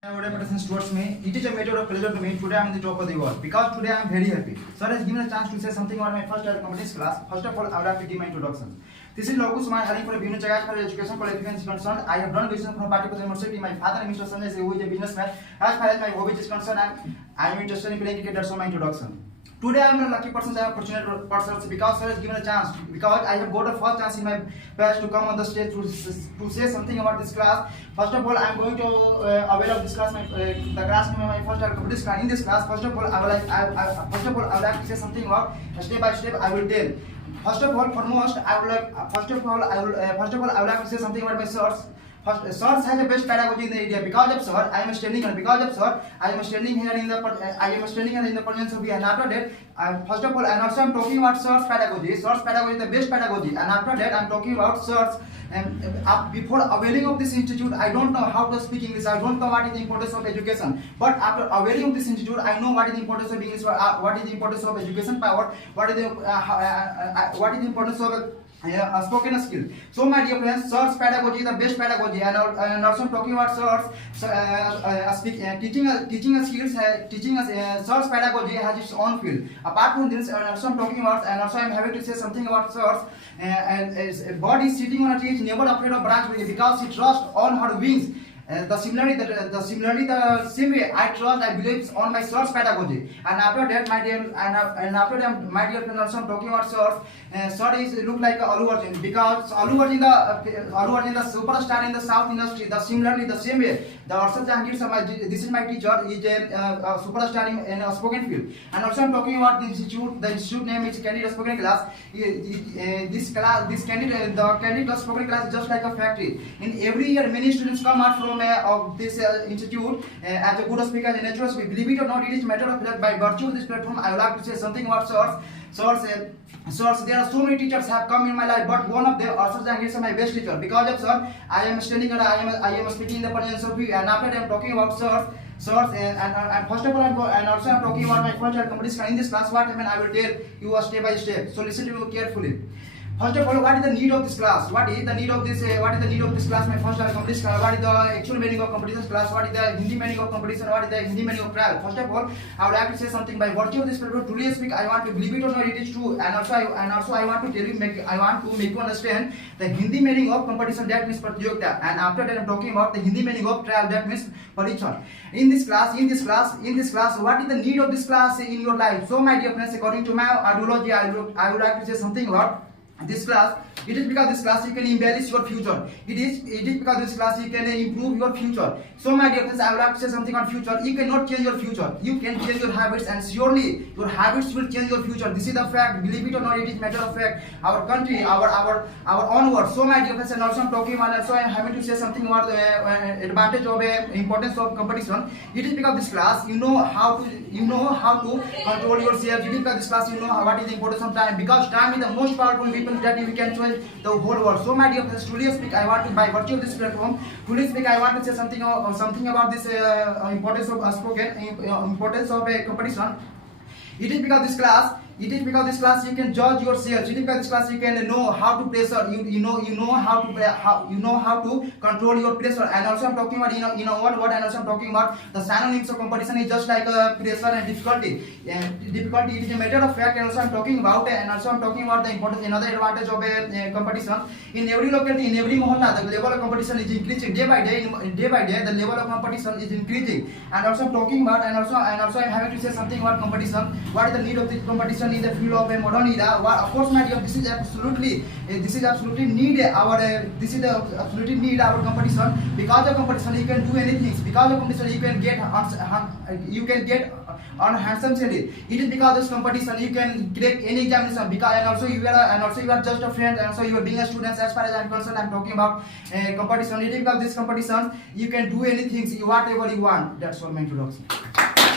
Presence towards me. It is a matter of pleasure to me. Today I am the top of the world because today I am very happy. Sir has given a chance to say something about my first year competence class. First of all, I would like to give my introduction. This is Lokus Sumai Haring for a business for education qualification concerned. I have done business from Particular University. My father, Mr. Sanjay, who is a businessman. As far as my hobby is concerned, I am interested in playing cricket. That's all my introduction. Today I am a lucky person, I am fortunate person because sir has given a chance. Because I have got a first chance in my past to come on the stage to say something about this class. First of all, I am going to avail of this class, the class my first competition class. In this class, first of all, I would like to say something about step by step. I will tell. First of all, I would like to say something about my source. First, Sir has the best pedagogy in the area. Because of Sir, I am standing here in the presence of you. And after that, first of all, and also I am talking about Sir's pedagogy. Sir's pedagogy is the best pedagogy. And after that, I am talking about Sir's. And before availing of this institute, I don't know how to speak English. I don't know what is the importance of education. But after availing of this institute, I know what is the importance of English. What is the importance of education power? What is the importance of spoken skill. So my dear friends, Sir's pedagogy is the best pedagogy, and also talking about Sir's teaching skills. Sir's pedagogy has its own field. Apart from this, also I'm talking about, and also I'm having to say something about Sir's. And bird is sitting on a tree, is never afraid of branch because he trusts on her wings. The same way I trust, I believe on my Sir's pedagogy. And after that, my dear friends, also I'm talking about Sir. Sir is look like Allu Arjun because Allu Arjun the superstar in the South industry. The same way the Arshad Jahangir, this is my teacher, is a superstar in a spoken field. And also I'm talking about the institute. The institute name is Candid Spoken Class. The Candid Spoken Class is just like a factory. In every year, many students come out from of this institute as a good speaker and natural speaker. Believe it or not, it is a matter of fact. By virtue of this platform, I would like to say something about Sir. There are so many teachers have come in my life, but one of them, Arshad Jahangir, is my best teacher. Because of Sir, I am standing and I am speaking in the presence of you. And after that, I am talking about Sir. And first of all, and also I am talking about my first year competition. In this class, what happened, I will tell you step by step. So listen to me carefully. First of all, what is the need of this class? What is the need of this class? My first year competition. What is the actual meaning of competition class? What is the Hindi meaning of competition? What is the Hindi meaning of trial? First of all, I would like to say something by virtue of this paper. Today speak, I want to believe it or not, it is true. And also I want to tell you, I want to make you understand the Hindi meaning of competition. That means pratiyogita. And after that, I am talking about the Hindi meaning of trial. That means parishan. In this class, what is the need of this class in your life? So, my dear friends, according to my ideology, I would like to say something about this class. It is because this class you can embellish your future. It is because this class you can improve your future. So my dear friends, I would like to say something on future. You cannot change your future. You can change your habits, and surely your habits will change your future. This is the fact. Believe it or not, it is matter of fact. Our country, our onward. So my dear friends, and also I'm talking about. Also I am having to say something about the advantage of importance of competition. It is because this class you know how to control yourself. It is because this class you know what is the importance of time. Because time is the most powerful weapon that we can change the whole world. So my dear friends, today speak, I want to, by virtue of this platform, today speak, I want to say something about this importance of importance of a competition. It is because this class you can judge yourself. It is because this class you can know how to pressure. You know how to control your pressure. And also I'm talking about in one word. And also I'm talking about the synonyms of competition is just like pressure and difficulty. Difficulty, it is a matter of fact. And also I'm talking about the importance, another advantage of a competition. In every locality, in every mohalla, the level of competition is increasing day by day. The level of competition is increasing. And also I'm talking about, and also I'm having to say something about competition. What is the need of this competition in the field of a modern era? Of course, my dear, this is absolutely need our competition. Because of competition, you can do anything. Because of competition, you can get on handsome salary. It is because of this competition you can crack any examination. Because and also you are just a friend. And also you are being a student. As far as I'm concerned, I'm talking about competition. It is because of this competition you can do anything, whatever you want. That's all my introduction.